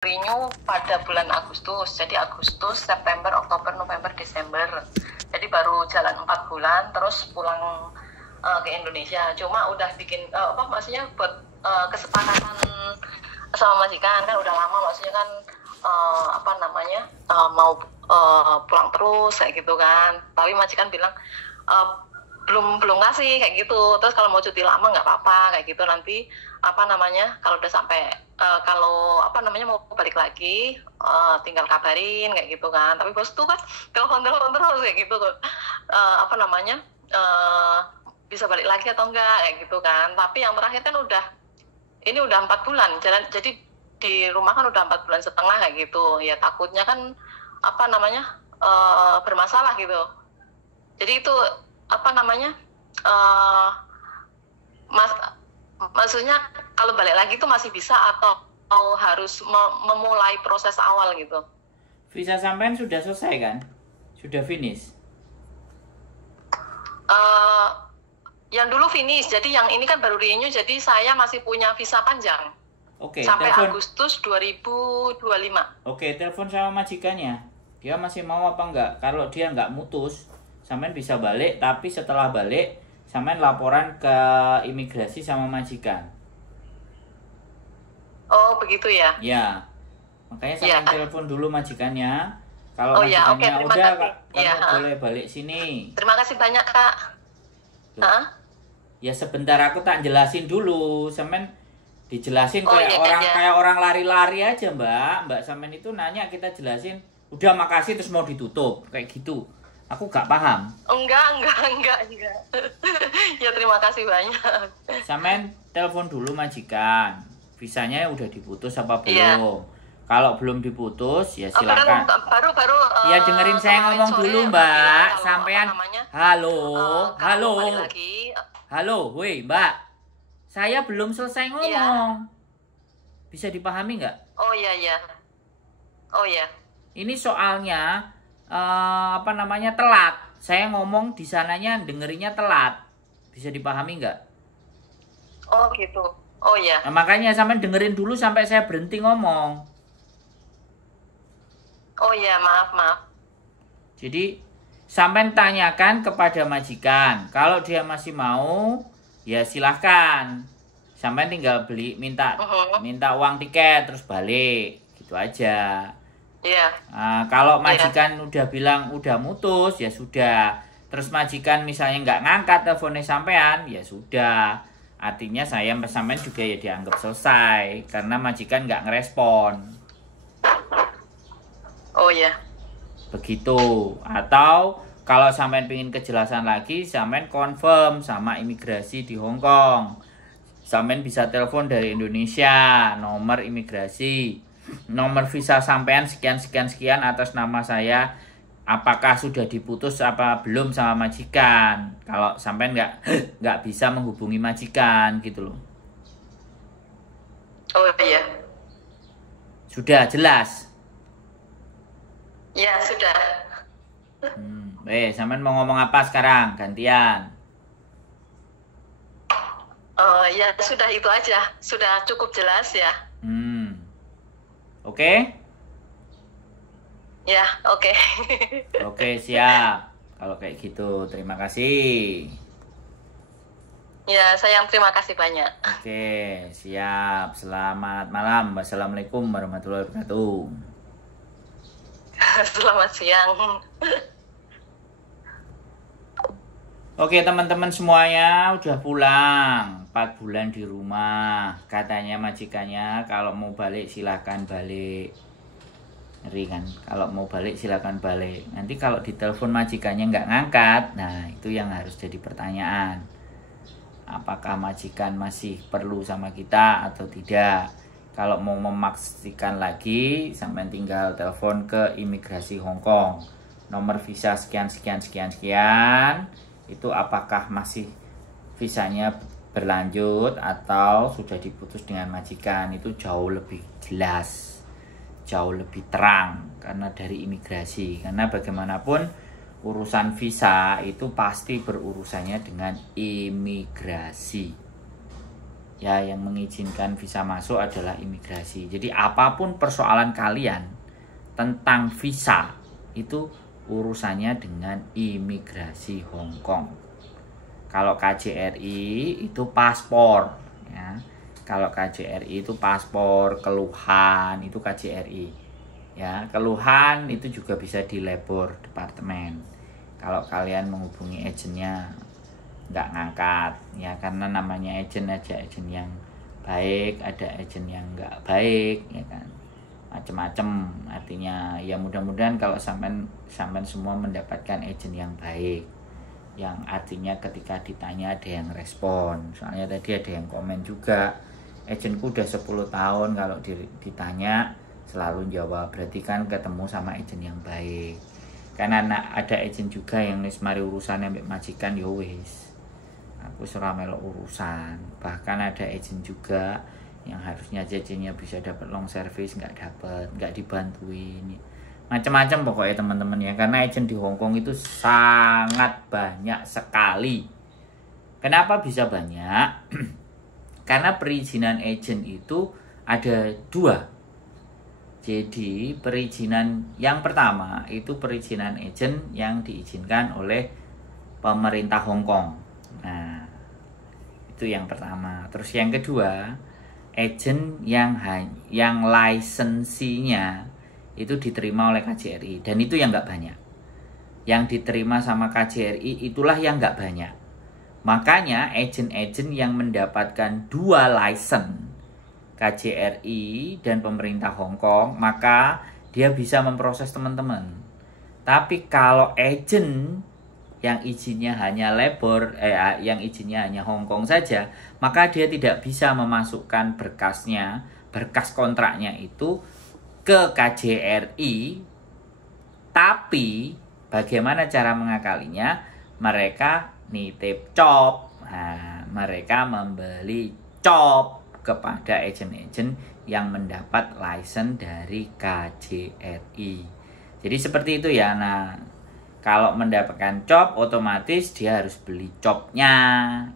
renew pada bulan Agustus. Jadi Agustus, September, Oktober, November, Desember. Jadi baru jalan 4 bulan terus pulang ke Indonesia. Cuma udah bikin maksudnya buat kesepakatan sama majikan kan udah lama, maksudnya kan mau pulang terus kayak gitu kan. Tapi majikan bilang belum ngasih kayak gitu. Terus kalau mau cuti lama nggak apa-apa kayak gitu, nanti kalau udah sampai mau balik lagi tinggal kabarin kayak gitu kan. Tapi bos tuh kan telepon terus kayak gitu bisa balik lagi atau enggak kayak gitu kan. Tapi yang terakhir kan udah 4 bulan jalan, jadi di rumah kan udah 4 bulan setengah kayak gitu ya, takutnya kan bermasalah gitu. Jadi itu maksudnya kalau balik lagi itu masih bisa atau harus memulai proses awal gitu. Visa sampean sudah selesai kan? Sudah finish? Yang dulu finish, jadi yang ini kan baru renew, jadi saya masih punya visa panjang. Oke, sampai telepon. Agustus 2025. Oke, telepon sama majikannya. Dia masih mau apa enggak? Kalau dia enggak mutus, sampean bisa balik, tapi setelah balik sampean laporan ke imigrasi sama majikan. Oh, begitu ya? Ya. Makanya sampean telepon dulu majikannya. Kalau majikannya udah, kamu boleh balik sini. Terima kasih banyak, Kak. Ya sebentar aku tak jelasin dulu. Sampean dijelasin kayak orang lari-lari aja, Mbak sampean itu nanya, kita jelasin, udah makasih terus mau ditutup kayak gitu. Aku gak paham. Enggak. Ya terima kasih banyak. Sampean telepon dulu majikan. Visanya udah diputus apa belum? Iya. Kalau belum diputus ya silakan. Baru ya dengerin saya ngomong dulu, Mbak. Sampean halo. Halo, woi, Mbak. Saya belum selesai ngomong. Iya. Bisa dipahami nggak? Oh iya. Ini soalnya telat. Saya ngomong di sananya dengerinnya telat. Bisa dipahami nggak? Oh gitu. Oh iya. Nah, makanya sampean dengerin dulu sampai saya berhenti ngomong. Oh iya, maaf. Jadi sampean tanyakan kepada majikan. Kalau dia masih mau, ya silahkan. Sampean tinggal minta uang tiket terus balik, gitu aja. Iya. Nah, kalau majikan udah bilang udah mutus, ya sudah. Terus majikan misalnya nggak ngangkat teleponnya sampean, ya sudah. Artinya sampean juga ya dianggap selesai karena majikan nggak ngerespon. Oh iya. Begitu. Atau kalau sampean pengen kejelasan lagi, sampean confirm sama imigrasi di Hong Kong. Sampean bisa telepon dari Indonesia, nomor imigrasi. Nomor visa sampean sekian atas nama saya, apakah sudah diputus apa belum sama majikan. Kalau sampean nggak bisa menghubungi majikan gitu loh. Oh iya. Sudah jelas? Ya sudah. Sampean mau ngomong apa sekarang? Gantian. Ya sudah, itu aja. Sudah cukup jelas ya. Oke? Ya, oke. Oke, siap. Kalau kayak gitu, terima kasih. Ya, sayang, terima kasih banyak. Oke, siap. Selamat malam. Wassalamualaikum warahmatullahi wabarakatuh. Selamat siang. Oke, teman-teman semuanya udah pulang. 4 bulan di rumah. Katanya majikannya kalau mau balik silahkan balik. Ngeri kan? Kalau mau balik silahkan balik. Nanti kalau ditelepon majikannya nggak ngangkat, nah itu yang harus jadi pertanyaan. Apakah majikan masih perlu sama kita atau tidak? Kalau mau memastikan lagi, sampai tinggal telepon ke imigrasi Hong Kong. Nomor visa sekian. Itu apakah masih visanya berlanjut atau sudah diputus dengan majikan, itu jauh lebih jelas, jauh lebih terang karena dari imigrasi. Karena bagaimanapun urusan visa itu pasti berurusannya dengan imigrasi. ya yang mengizinkan visa masuk adalah imigrasi. Jadi apapun persoalan kalian tentang visa itu urusannya dengan imigrasi Hong Kong. Kalau KJRI itu paspor ya. Kalau KJRI itu paspor, keluhan itu KJRI. Ya, keluhan itu juga bisa di labor departemen. Kalau kalian menghubungi agennya nggak ngangkat ya, karena namanya agen aja, agen yang baik, ada agen yang nggak baik ya kan, macem-macem. Artinya ya mudah-mudahan kalau sampean semua mendapatkan agen yang baik, yang artinya ketika ditanya ada yang respon. Soalnya tadi ada yang komen juga, agenku udah 10 tahun kalau ditanya selalu jawab, berarti kan ketemu sama agen yang baik. Karena ada agen juga yang wis mari urusan ambek majikan yo wis, aku ora melok urusan. Bahkan ada agen juga yang harusnya agennya bisa dapat long service nggak dibantuin. Macam-macam pokoknya teman-teman ya, karena agen di Hong Kong itu sangat banyak sekali. Kenapa bisa banyak? Karena perizinan agen itu ada 2. Jadi perizinan yang pertama itu perizinan agen yang diizinkan oleh pemerintah Hong Kong. Nah, itu yang pertama. Terus yang kedua, agen yang lisensinya itu diterima oleh KJRI, dan itu yang nggak banyak. Yang diterima sama KJRI itulah yang nggak banyak. Makanya agen-agen yang mendapatkan 2 license, KJRI dan pemerintah Hong Kong, maka dia bisa memproses teman-teman. Tapi kalau agen yang izinnya hanya labor, yang izinnya hanya Hong Kong saja, maka dia tidak bisa memasukkan berkas kontraknya itu ke KJRI. Tapi bagaimana cara mengakalinya? Mereka nitip cop. Nah, mereka membeli cop kepada agen-agen yang mendapat license dari KJRI. Jadi seperti itu ya. Nah, kalau mendapatkan cop otomatis dia harus beli copnya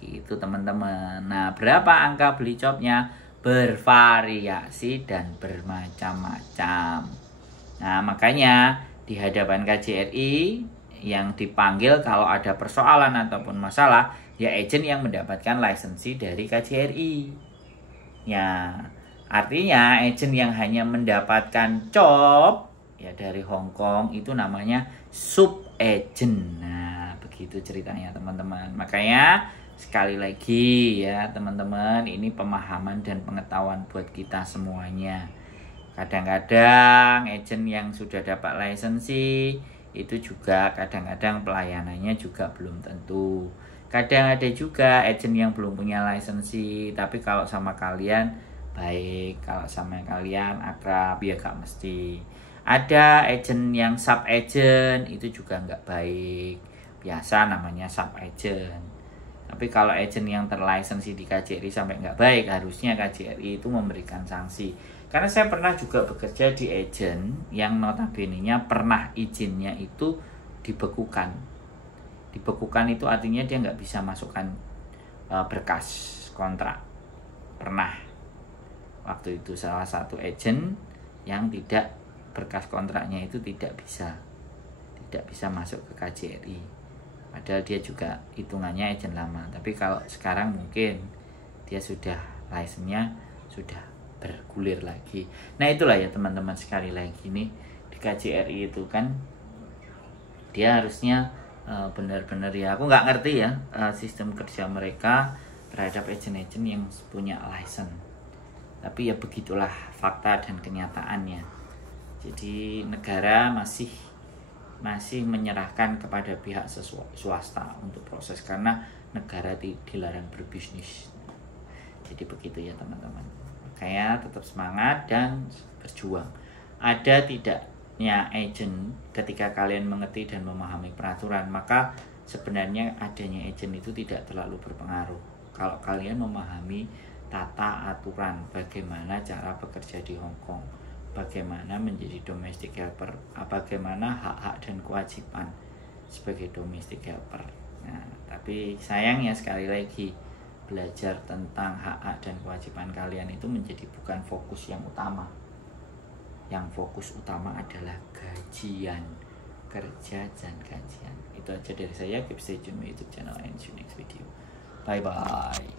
gitu teman-teman. Nah, berapa angka beli copnya? Bervariasi dan bermacam-macam. Nah, makanya di hadapan KJRI yang dipanggil kalau ada persoalan ataupun masalah ya agen yang mendapatkan lisensi dari KJRI. Ya, artinya agen yang hanya mendapatkan cop ya dari Hong Kong itu namanya sub agent. Nah, begitu ceritanya teman-teman. Makanya sekali lagi ya teman-teman, ini pemahaman dan pengetahuan buat kita semuanya. Kadang-kadang agen yang sudah dapat lisensi itu juga kadang-kadang pelayanannya juga belum tentu. Kadang ada juga agen yang belum punya lisensi, tapi kalau sama kalian baik, kalau sama kalian akrab ya gak mesti. Ada agen yang sub agent itu juga nggak baik, biasa namanya sub agent. Tapi kalau agen yang terlisensi di KJRI sampai nggak baik, harusnya KJRI itu memberikan sanksi. Karena saya pernah juga bekerja di agen yang notabene-nya pernah izinnya itu dibekukan. Dibekukan itu artinya dia nggak bisa masukkan berkas kontrak. Pernah waktu itu salah satu agen yang tidak berkas kontraknya itu tidak bisa masuk ke KJRI. Padahal dia juga hitungannya agen lama. Tapi kalau sekarang mungkin dia sudah license-nya sudah bergulir lagi. Nah itulah ya teman-teman, sekali lagi nih di KJRI itu kan dia harusnya benar-benar ya, aku nggak ngerti ya sistem kerja mereka terhadap agen-agen yang punya license. Tapi ya begitulah fakta dan kenyataannya. Jadi negara masih menyerahkan kepada pihak swasta untuk proses, karena negara dilarang berbisnis. Jadi begitu ya teman-teman. Makanya tetap semangat dan berjuang. Ada tidaknya agen ketika kalian mengerti dan memahami peraturan, maka sebenarnya adanya agen itu tidak terlalu berpengaruh. Kalau kalian memahami tata aturan bagaimana cara bekerja di Hong Kong, bagaimana menjadi domestic helper, bagaimana hak-hak dan kewajiban sebagai domestic helper. Nah, tapi sayangnya sekali lagi belajar tentang hak-hak dan kewajiban kalian itu menjadi bukan fokus yang utama. Yang fokus utama adalah gajian, kerja dan gajian. Itu aja dari saya. Keep stay tune YouTube channel and see you next video. Bye bye.